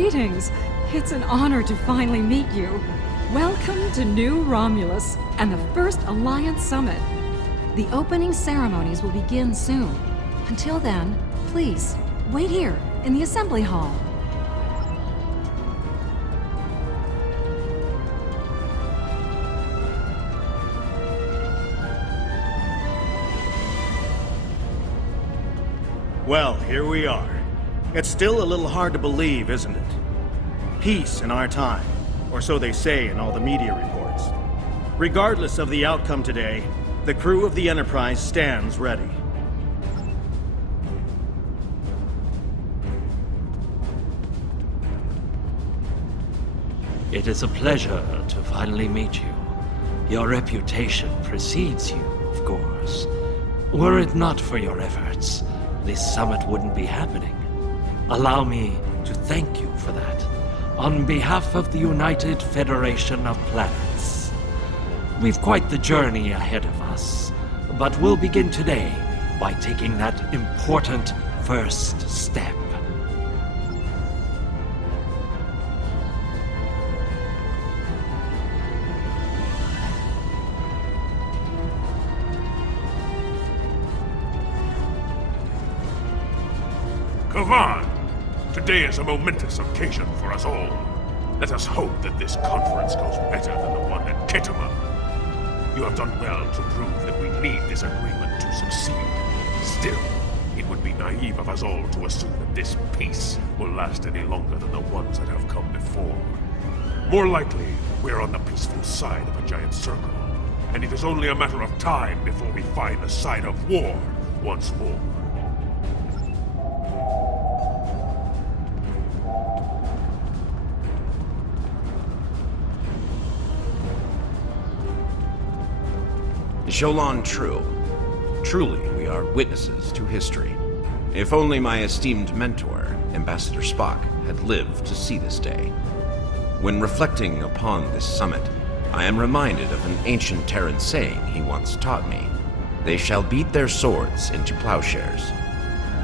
Greetings. It's an honor to finally meet you. Welcome to New Romulus and the first Alliance Summit. The opening ceremonies will begin soon. Until then, please, wait here in the assembly hall. Well, here we are. It's still a little hard to believe, isn't it? Peace in our time, or so they say in all the media reports. Regardless of the outcome today, the crew of the Enterprise stands ready. It is a pleasure to finally meet you. Your reputation precedes you, of course. Were it not for your efforts, this summit wouldn't be happening. Allow me to thank you for that, on behalf of the United Federation of Planets. We've quite the journey ahead of us, but we'll begin today by taking that important first step. Kavan! Today is a momentous occasion for us all. Let us hope that this conference goes better than the one at Ketama. You have done well to prove that we need this agreement to succeed. Still, it would be naive of us all to assume that this peace will last any longer than the ones that have come before. More likely, we're on the peaceful side of a giant circle, and it is only a matter of time before we find the side of war once more. Sholon True. Truly, we are witnesses to history. If only my esteemed mentor, Ambassador Spock, had lived to see this day. When reflecting upon this summit, I am reminded of an ancient Terran saying he once taught me. They shall beat their swords into plowshares.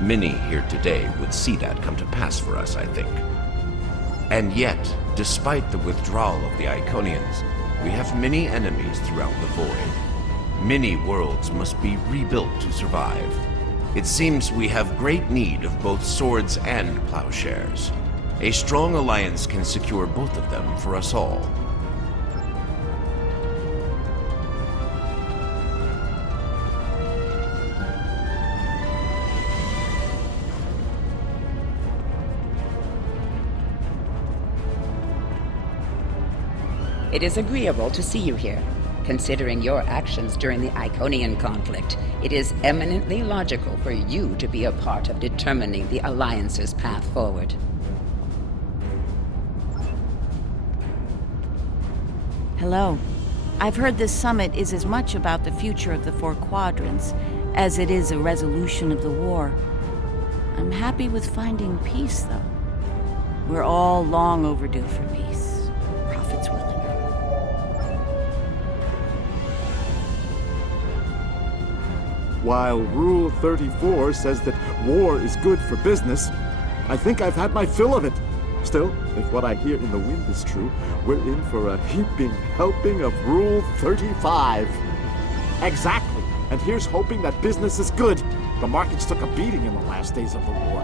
Many here today would see that come to pass for us, I think. And yet, despite the withdrawal of the Iconians, we have many enemies throughout the void. Many worlds must be rebuilt to survive. It seems we have great need of both swords and plowshares. A strong alliance can secure both of them for us all. It is agreeable to see you here. Considering your actions during the Iconian conflict, it is eminently logical for you to be a part of determining the Alliance's path forward. Hello. I've heard this summit is as much about the future of the Four Quadrants as it is a resolution of the war. I'm happy with finding peace, though. We're all long overdue for peace. Prophet's willing. While Rule 34 says that war is good for business, I think I've had my fill of it. Still, if what I hear in the wind is true, we're in for a heaping helping of Rule 35. Exactly. And here's hoping that business is good. The markets took a beating in the last days of the war.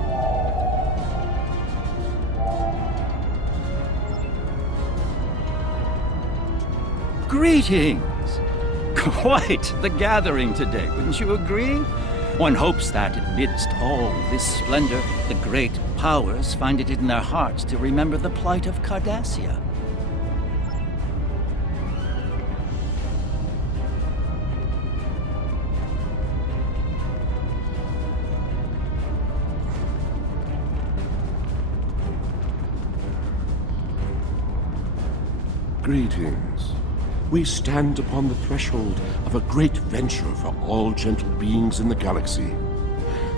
Greetings! Quite the gathering today, wouldn't you agree? One hopes that, amidst all this splendor, the great powers find it in their hearts to remember the plight of Cardassia. Greetings. We stand upon the threshold of a great venture for all gentle beings in the galaxy.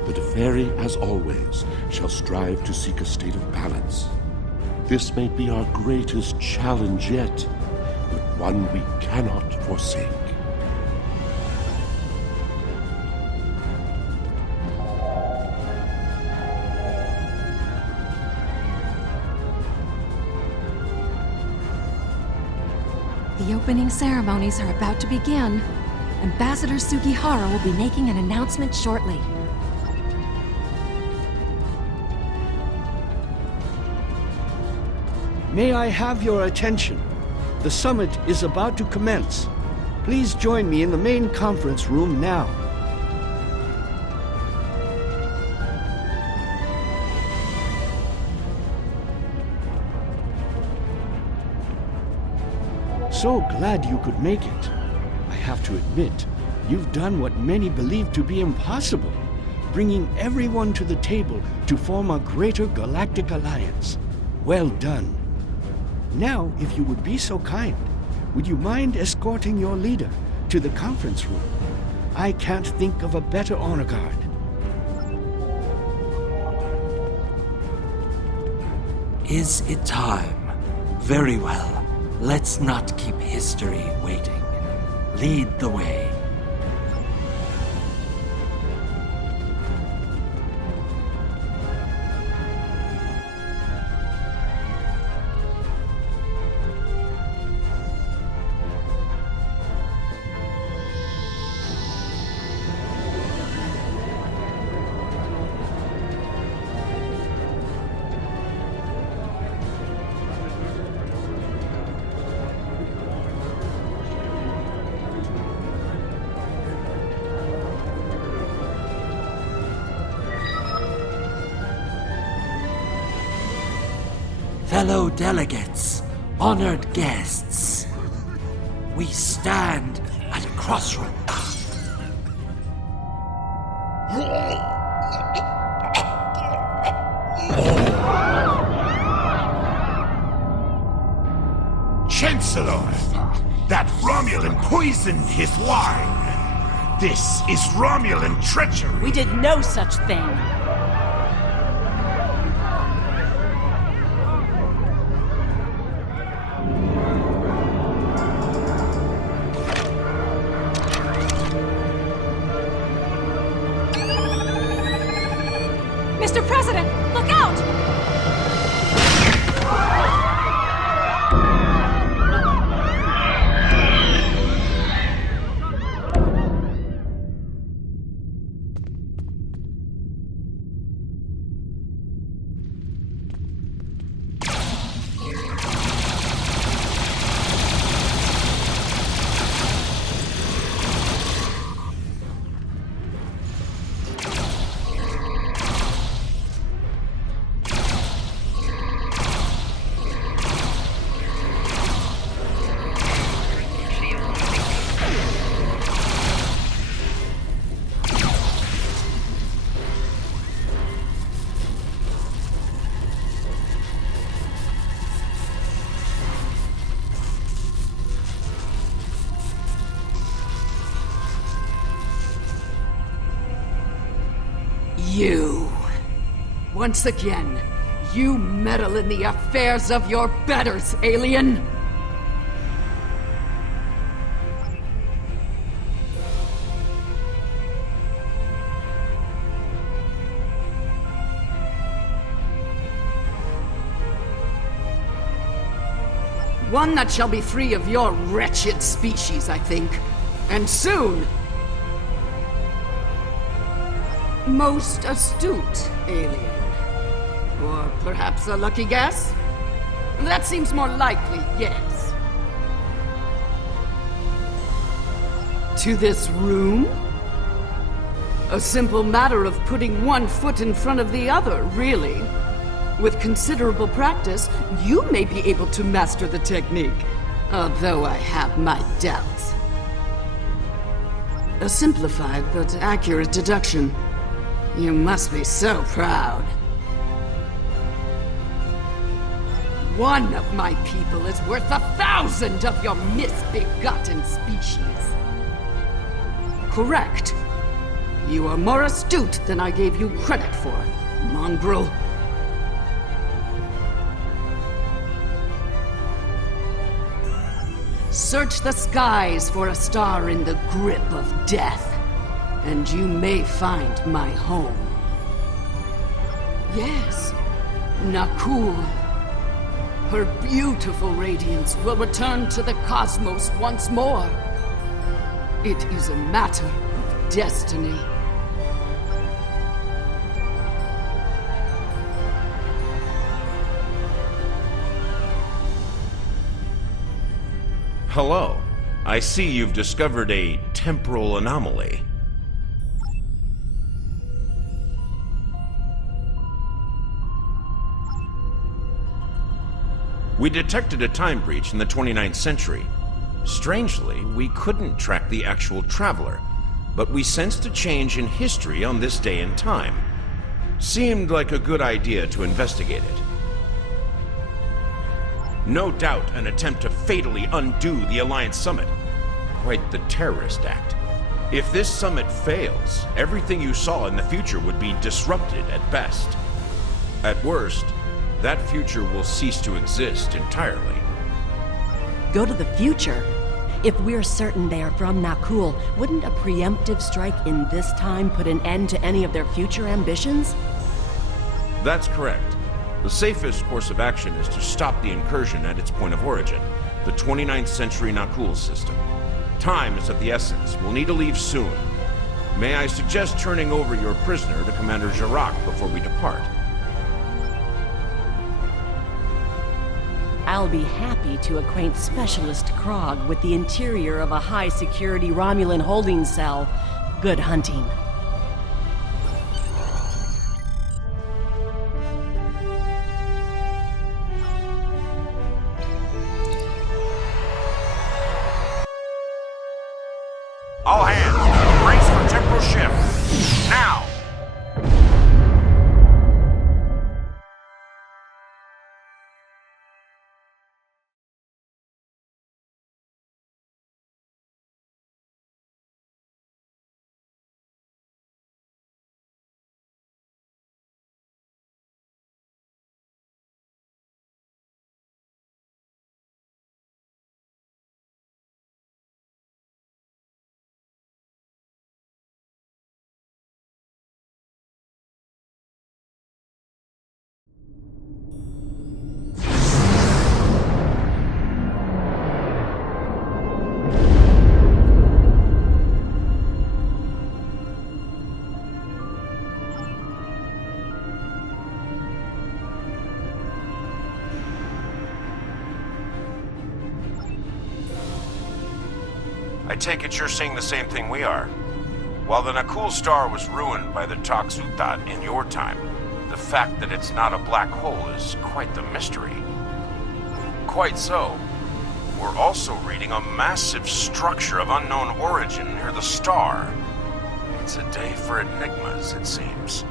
The Deferi, as always, shall strive to seek a state of balance. This may be our greatest challenge yet, but one we cannot forsake. The opening ceremonies are about to begin. Ambassador Sugihara will be making an announcement shortly. May I have your attention? The summit is about to commence. Please join me in the main conference room now. So glad you could make it. I have to admit, you've done what many believe to be impossible, bringing everyone to the table to form a greater galactic alliance. Well done. Now, if you would be so kind, would you mind escorting your leader to the conference room? I can't think of a better honor guard. Is it time? Very well. Let's not keep history waiting. Lead the way. Fellow delegates, honored guests, we stand at a crossroads. Chancellor, that Romulan poisoned his wine. This is Romulan treachery. We did no such thing. Mr. President, look out! You. Once again, you meddle in the affairs of your betters, alien! One that shall be free of your wretched species, I think. And soon! Most astute, alien. Or perhaps a lucky guess? That seems more likely, yes. To this room? A simple matter of putting one foot in front of the other, really. With considerable practice, you may be able to master the technique, although I have my doubts. A simplified but accurate deduction. You must be so proud. One of my people is worth 1,000 of your misbegotten species. Correct. You are more astute than I gave you credit for, mongrel. Search the skies for a star in the grip of death, and you may find my home. Yes, Nakul. her beautiful radiance will return to the cosmos once more. It is a matter of destiny. Hello. I see you've discovered a temporal anomaly. We detected a time breach in the 29th century. Strangely, we couldn't track the actual traveler, but we sensed a change in history on this day and time. Seemed like a good idea to investigate it. No doubt an attempt to fatally undo the Alliance Summit. Quite the terrorist act. If this summit fails, everything you saw in the future would be disrupted at best. At worst, that future will cease to exist entirely. Go to the future? If we're certain they are from Nakul, wouldn't a preemptive strike in this time put an end to any of their future ambitions? That's correct. The safest course of action is to stop the incursion at its point of origin, the 29th century Nakul system. Time is of the essence. We'll need to leave soon. May I suggest turning over your prisoner to Commander Jirac before we depart? I'll be happy to acquaint Specialist Krog with the interior of a high-security Romulan holding cell. Good hunting. All hands, brace for temporal shift. Now! I take it you're seeing the same thing we are. While the Nakul star was ruined by the Toxutat in your time, the fact that it's not a black hole is quite the mystery. Quite so. We're also reading a massive structure of unknown origin near the star. It's a day for enigmas, it seems.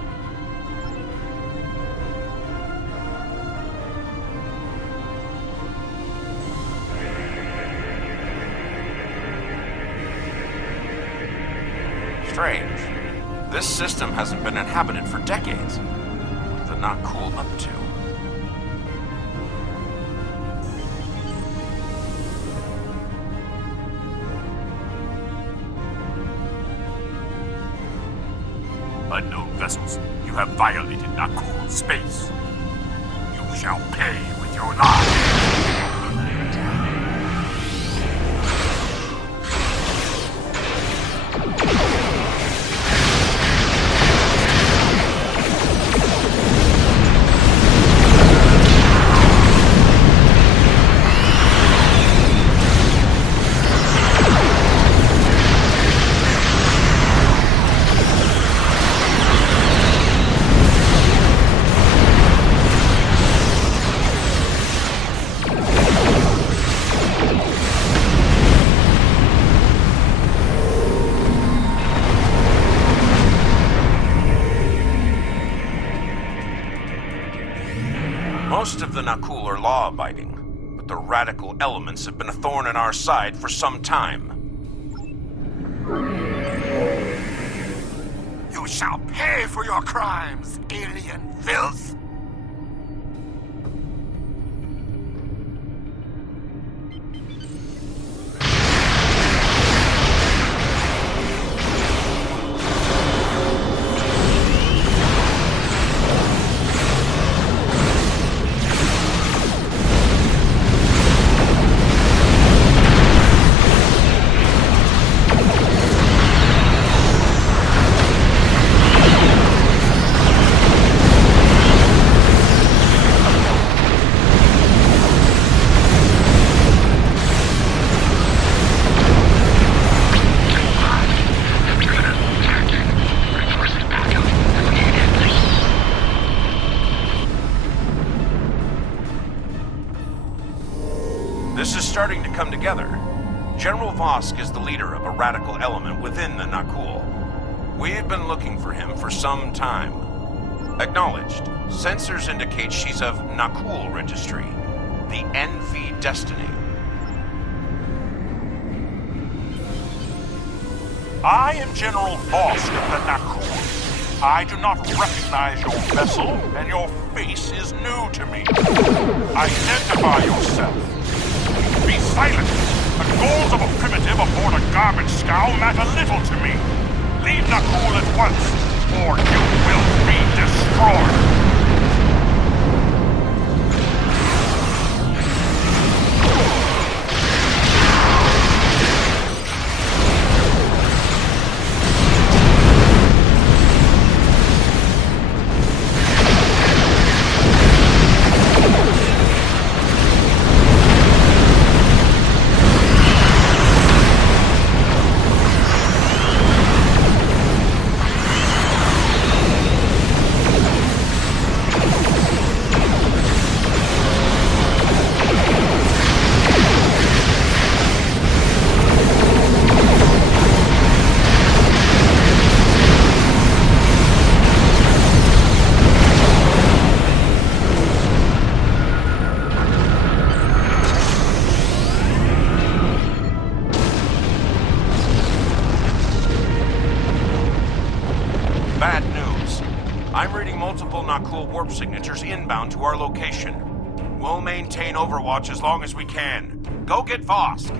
Strange. This system hasn't been inhabited for decades. What are the Nakul up to? Unknown vessels, you have violated Nakul space. You shall pay with your lives. Most of the Nakul are law-abiding, but the radical elements have been a thorn in our side for some time. You shall pay for your crimes, alien filth! General Vosk is the leader of a radical element within the Nakul. We've been looking for him for some time. Acknowledged. Sensors indicate she's of Nakul registry. The Envy Destiny. I am General Vosk of the Nakul. I do not recognize your vessel, and your face is new to me. Identify yourself. Be silent. The goals of a primitive aboard a garbage scow matter little to me. Leave Nakul at once, or you will be destroyed. Bad news. I'm reading multiple Nakul warp signatures inbound to our location. We'll maintain overwatch as long as we can. Go get Vosk.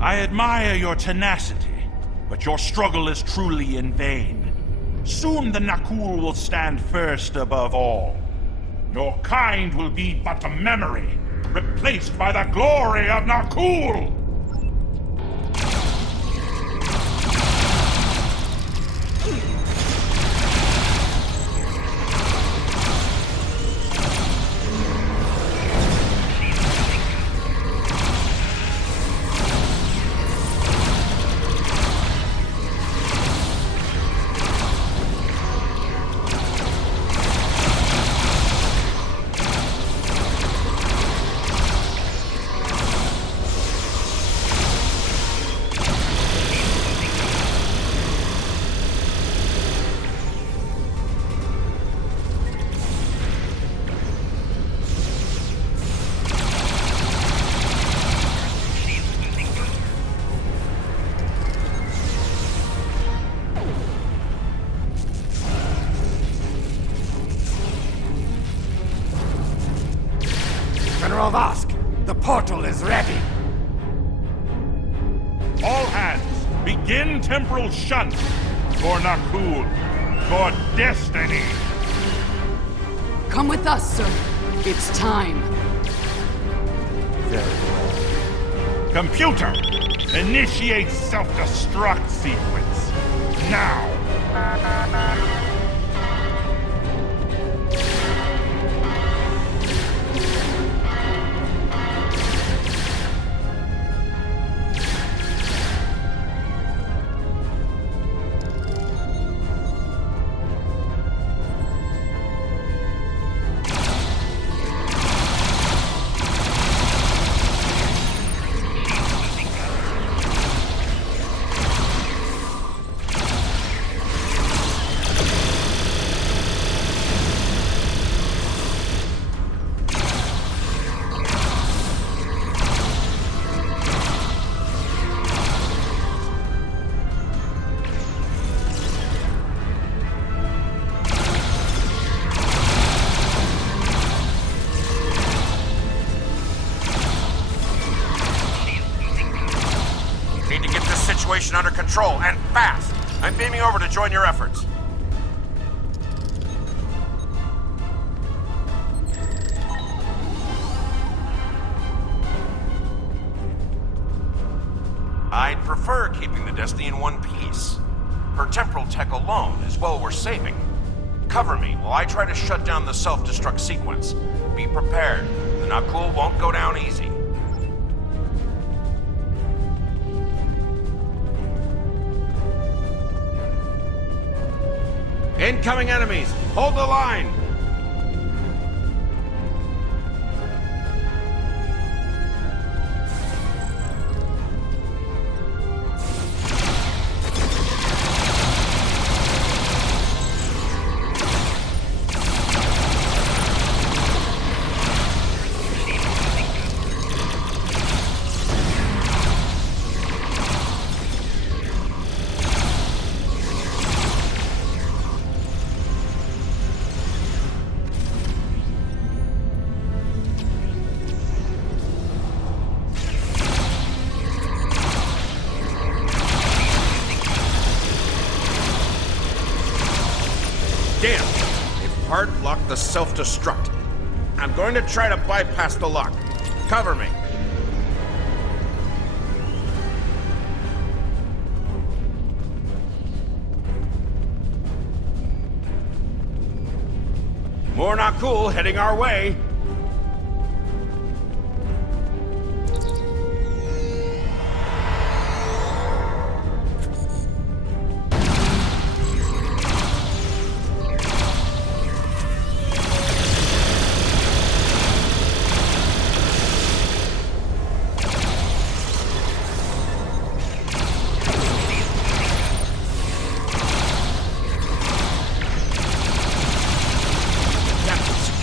I admire your tenacity, but your struggle is truly in vain. Soon the Nakul will stand first above all. Your kind will be but a memory, replaced by the glory of Nakul! General Vosk, the portal is ready. All hands, begin Temporal shunt for Nakul, for destiny. Come with us, sir. It's time. Very well. Computer, initiate self-destruct sequence. Now. control, and fast! I'm beaming over to join your efforts. I'd prefer keeping the Destiny in one piece. Her temporal tech alone is well worth saving. Cover me while I try to shut down the self-destruct sequence. Be prepared. The Nakul won't go down easy. Incoming enemies! Hold the line! Damn! They've hard-locked the self-destruct. I'm going to try to bypass the lock. Cover me. More Nakul heading our way.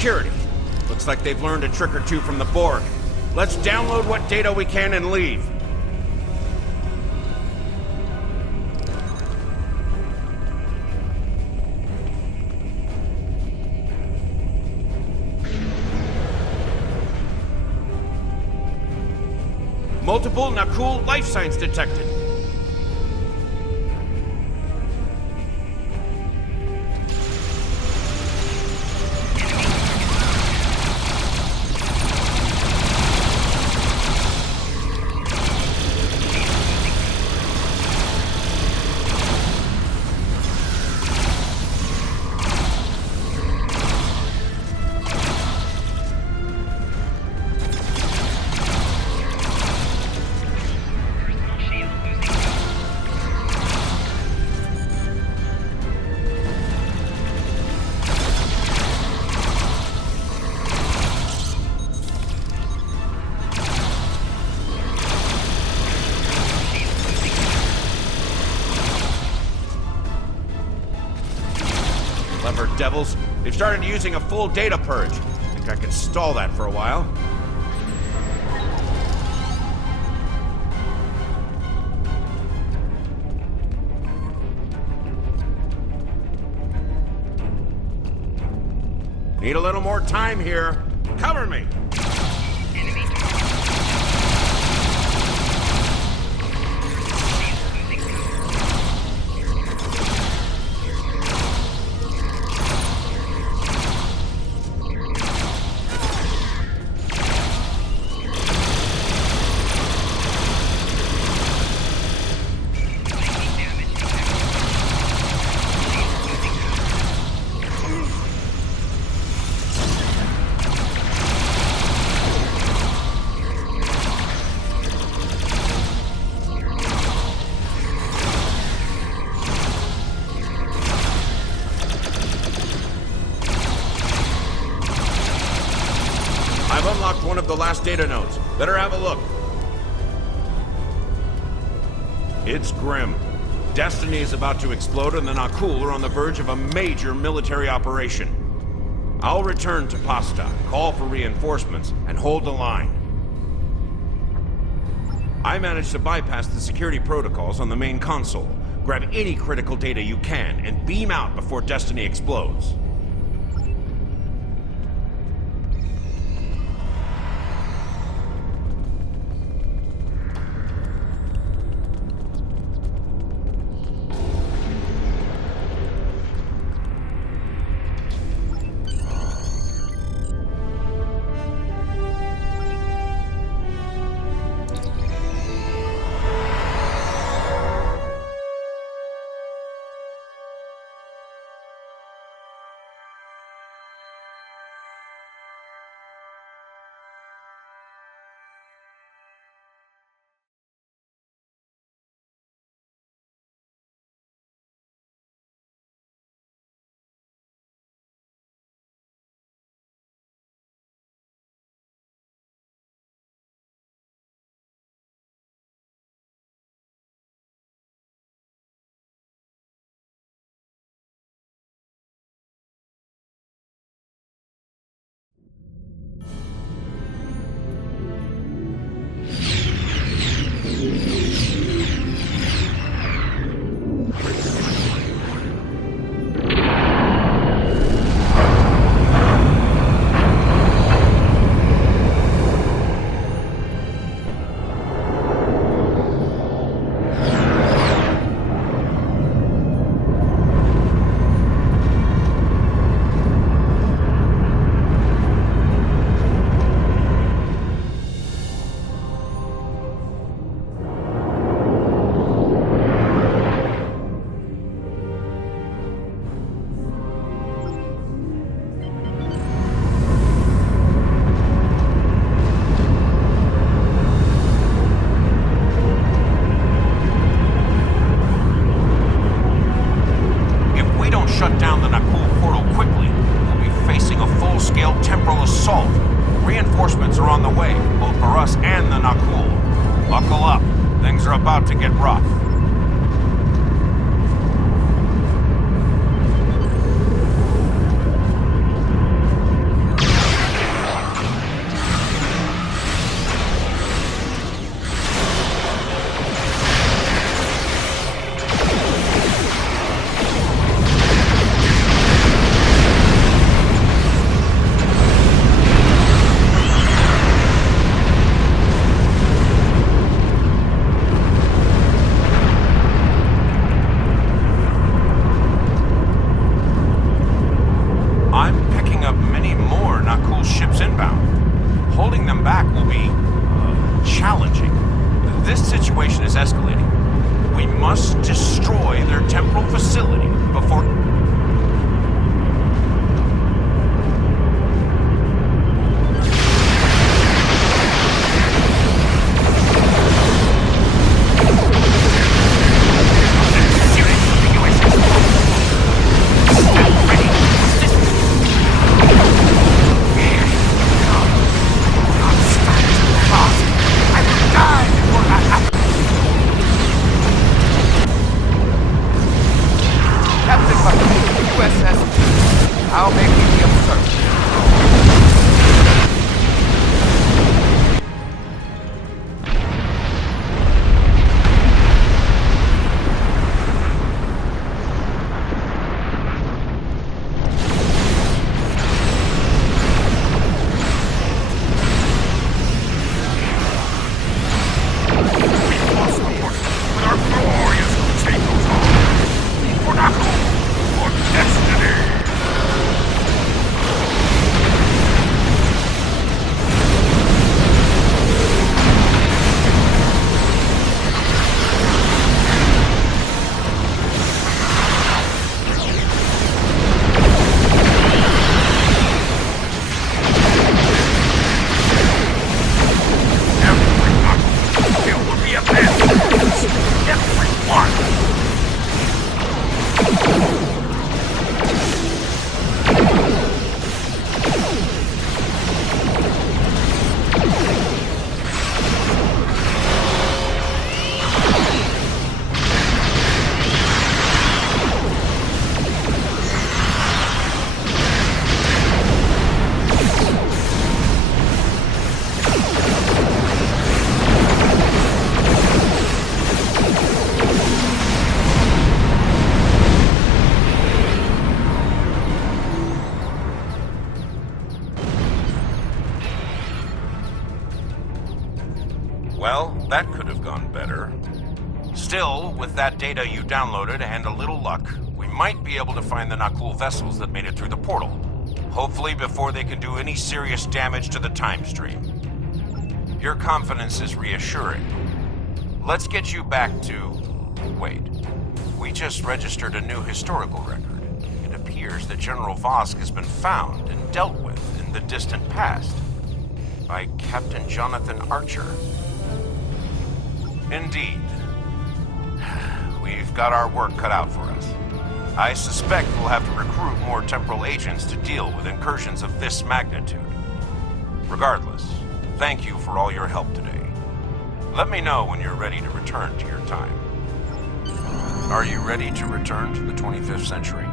Security. Looks like they've learned a trick or two from the Borg. Let's download what data we can and leave. Multiple Nakul life signs detected. Clever devils. They've started using a full data purge. Think I can stall that for a while. Need a little more time here. Cover me! I've unlocked one of the last data nodes. Better have a look. It's grim. Destiny is about to explode and the Nakul are on the verge of a major military operation. I'll return to Pasta, call for reinforcements, and hold the line. I managed to bypass the security protocols on the main console. Grab any critical data you can and beam out before Destiny explodes. down the Nakul portal quickly, we'll be facing a full-scale temporal assault. Reinforcements are on the way, both for us and the Nakul. Buckle up. Things are about to get rough. Well, that could have gone better. Still, with that data you downloaded and a little luck, we might be able to find the Nakul vessels that made it through the portal. Hopefully before they can do any serious damage to the time stream. Your confidence is reassuring. Let's get you back to... Wait. We just registered a new historical record. It appears that General Vosk has been found and dealt with in the distant past by Captain Jonathan Archer. Indeed. We've got our work cut out for us. I suspect we'll have to recruit more temporal agents to deal with incursions of this magnitude. Regardless, thank you for all your help today. Let me know when you're ready to return to your time. Are you ready to return to the 25th century?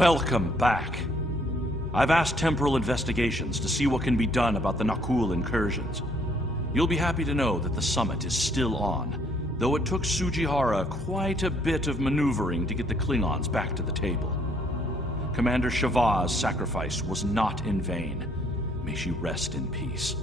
Welcome back. I've asked Temporal Investigations to see what can be done about the Nakul incursions. You'll be happy to know that the summit is still on, though it took Sujihara quite a bit of maneuvering to get the Klingons back to the table. Commander Shavah's sacrifice was not in vain. May she rest in peace.